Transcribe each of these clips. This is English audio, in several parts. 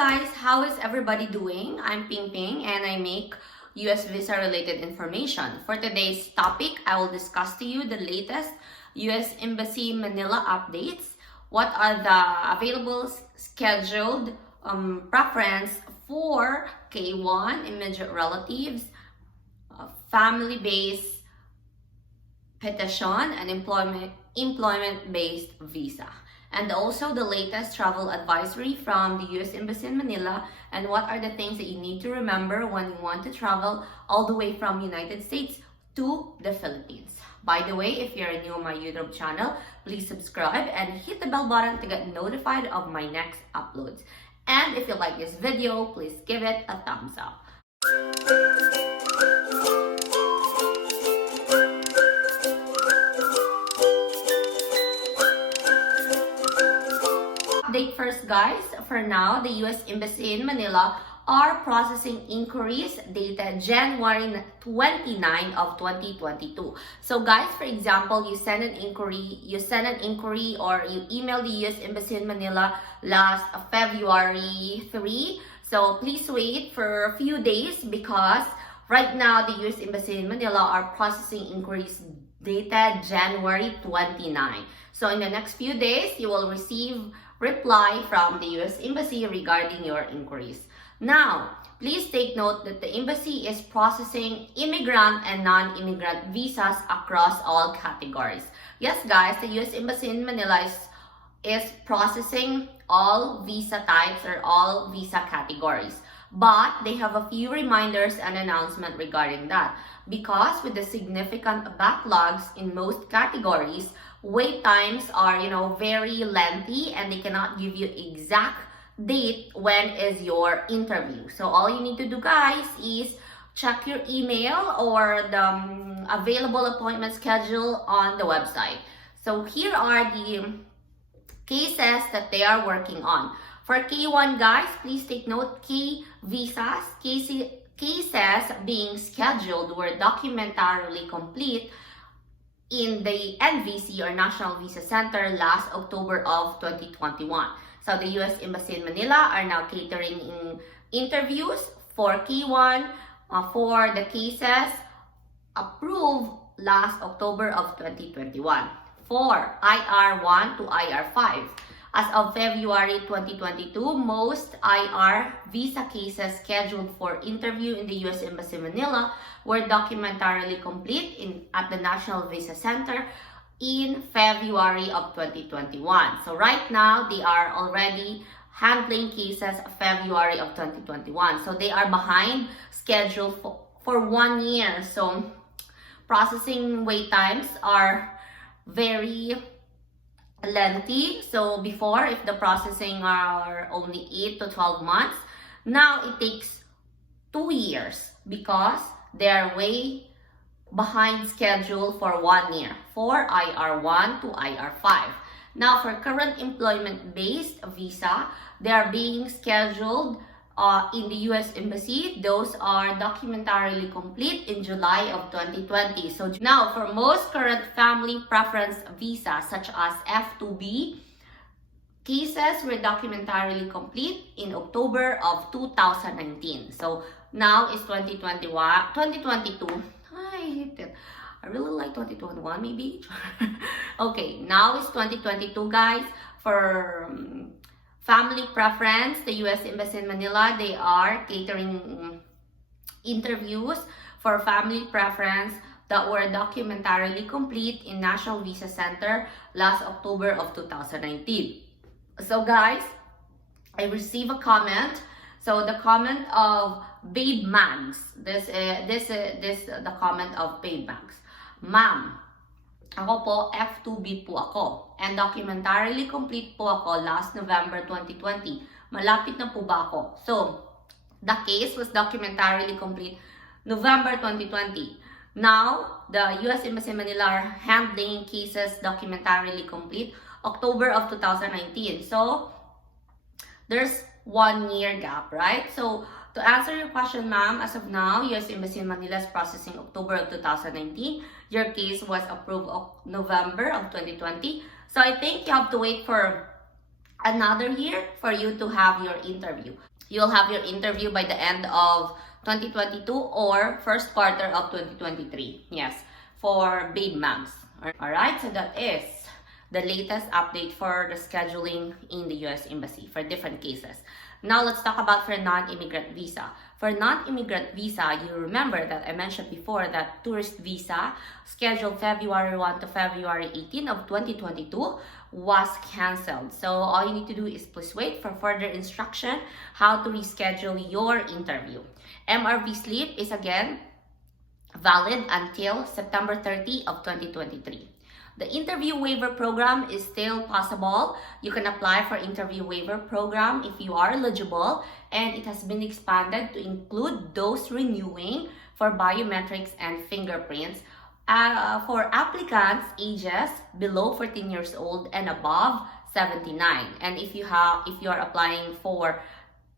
guys, how is everybody doing? I'm Ping Ping and I make US visa related information. For today's topic, I will discuss to you the latest US Embassy Manila updates. What are the available scheduled preference for K1, immediate relatives, family-based petition, and employment-based visa. And also the latest travel advisory from the US Embassy in Manila, and what are the things that you need to remember when you want to travel all the way from United States to the Philippines. By the way, if you're new on my YouTube channel, please subscribe and hit the bell button to get notified of my next uploads. And if you like this video, please give it a thumbs up. Update first, guys. For now, the US Embassy in Manila are processing inquiries dated January 29 of 2022. So guys, for example, you send an inquiry or you email the US Embassy in Manila last February 3. So please wait for a few days because right now the US Embassy in Manila are processing inquiries dated January 29. So in the next few days, you will receive reply from the US Embassy regarding your inquiries. Now, please take note that the Embassy is processing immigrant and non-immigrant visas across all categories. Yes guys, the US Embassy in Manila is processing all visa types or all visa categories. But they have a few reminders and announcements regarding that. Because with the significant backlogs in most categories, wait times are, very lengthy and they cannot give you exact date when is your interview. So all you need to do, guys, is check your email or the available appointment schedule on the website. So here are the cases that they are working on. For K1, guys, please take note, K visas, cases being scheduled were documentarily complete in the NVC or National Visa Center last October of 2021. So the US Embassy in Manila are now catering in interviews for K1 for the cases approved last October of 2021 for IR1 to IR5. As of February 2022, most IR visa cases scheduled for interview in the US Embassy Manila were documentarily complete at the National Visa Center in February of 2021. So right now, they are already handling cases February of 2021. So they are behind schedule for 1 year. So processing wait times are very lengthy. So before, if the processing are only 8 to 12 months, now it takes 2 years because they are way behind schedule for 1 year for IR1 to IR5. Now for current employment-based visa, they are being scheduled in the US Embassy. Those are documentarily complete in July of 2020. So now for most current family preference visas such as F2B, cases were documentarily complete in October of 2019. So now is 2022. I hate it. I really like 2021 maybe. Okay, now is 2022, guys. For family preference, the US Embassy in Manila, they are catering interviews for family preference that were documentarily complete in National Visa Center last October of 2019. So guys, I received a comment. So the comment of Babe Mags. This the comment of Babe Mags. Ma'am, ako po F2B po ako and documentarily complete po ako last November 2020. Malapit na po ba ako? So, the case was documentarily complete November 2020. Now, the US Embassy Manila are handling cases documentarily complete October of 2019. So, there's 1 year gap, right? So, to answer your question, ma'am, as of now, US Embassy in Manila is processing October of 2019. Your case was approved November of 2020. So I think you have to wait for another year for you to have your interview. You'll have your interview by the end of 2022 or first quarter of 2023. Yes, for babe mags. Alright, so that is the latest update for the scheduling in the US Embassy for different cases. Now let's talk about for non-immigrant visa. For non-immigrant visa, you remember that I mentioned before that tourist visa scheduled February 1 to February 18 of 2022 was canceled. So all you need to do is please wait for further instruction how to reschedule your interview. MRV slip is again valid until September 30 of 2023. The interview waiver program is still possible. You can apply for interview waiver program if you are eligible, and it has been expanded to include those renewing for biometrics and fingerprints for applicants ages below 14 years old and above 79. And if you are applying for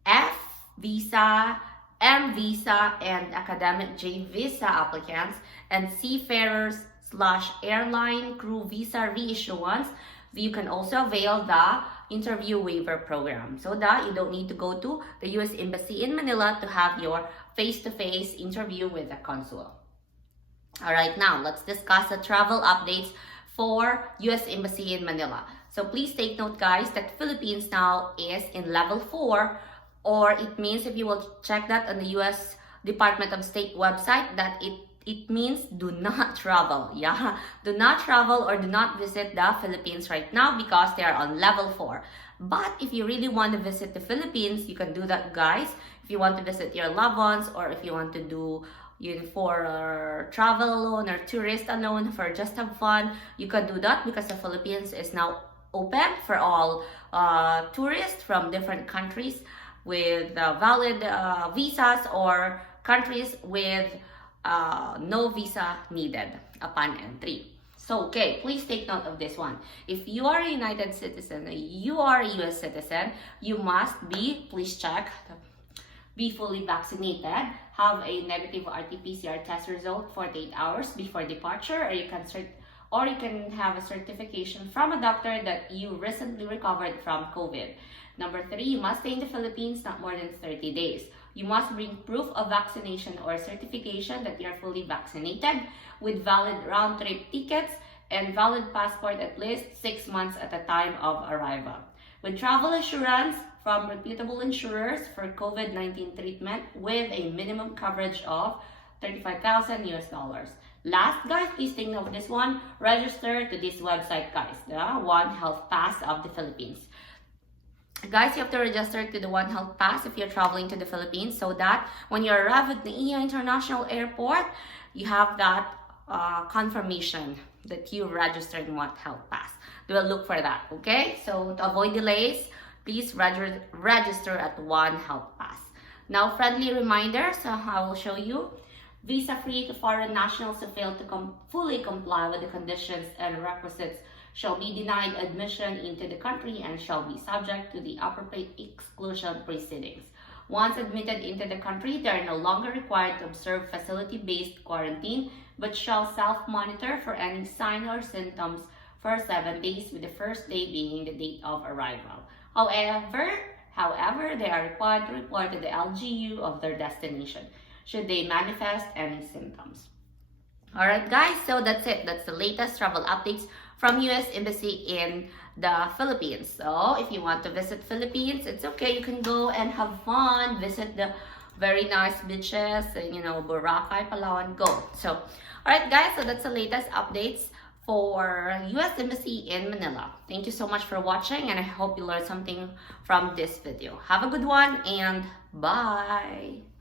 F visa, M visa, and academic J visa applicants, and seafarers / airline crew visa reissuance, you can also avail the interview waiver program so that you don't need to go to the US Embassy in Manila to have your face-to-face interview with the consul. Alright, now let's discuss the travel updates for US Embassy in Manila. So please take note, guys, that Philippines now is in level 4, or it means, if you will check that on the US Department of State website, that it means do not travel. Yeah, do not travel or do not visit the Philippines right now because they are on level 4. But if you really want to visit the Philippines, you can do that, guys. If you want to visit your loved ones, or if you want to do for travel alone or tourist alone for just have fun, you can do that because the Philippines is now open for all tourists from different countries with valid visas, or countries with no visa needed upon entry. So, okay, please take note of this one. If you are a United citizen, you are a US citizen, you must be, please check, be fully vaccinated, have a negative RT-PCR test result 48 hours before departure, or you can have a certification from a doctor that you recently recovered from COVID. Number 3, you must stay in the Philippines not more than 30 days. You must bring proof of vaccination or certification that you are fully vaccinated with valid round-trip tickets and valid passport at least 6 months at the time of arrival. With travel assurance from reputable insurers for COVID-19 treatment with a minimum coverage of $35,000 US. Last, guys, please take note of this one. Register to this website, guys, the One Health Pass of the Philippines. Guys, you have to register to the One Health Pass if you're traveling to the Philippines, so that when you arrive at the NAIA International Airport, you have that confirmation that you registered in One Health Pass. They will look for that, okay? So to avoid delays, please register at One Health Pass. Now, friendly reminder, so I will show you. Visa-free to foreign nationals who fail to fully comply with the conditions and requisites shall be denied admission into the country and shall be subject to the appropriate exclusion proceedings. Once admitted into the country, they are no longer required to observe facility-based quarantine, but shall self-monitor for any sign or symptoms for 7 days, with the first day being the date of arrival. However, they are required to report to the LGU of their destination should they manifest any symptoms. Alright, guys, so that's it. That's the latest travel updates from US Embassy in the Philippines. So if you want to visit Philippines, it's okay. You can go and have fun, visit the very nice beaches, Boracay, Palawan, go. So, alright, guys, so that's the latest updates for US Embassy in Manila. Thank you so much for watching, and I hope you learned something from this video. Have a good one, and bye!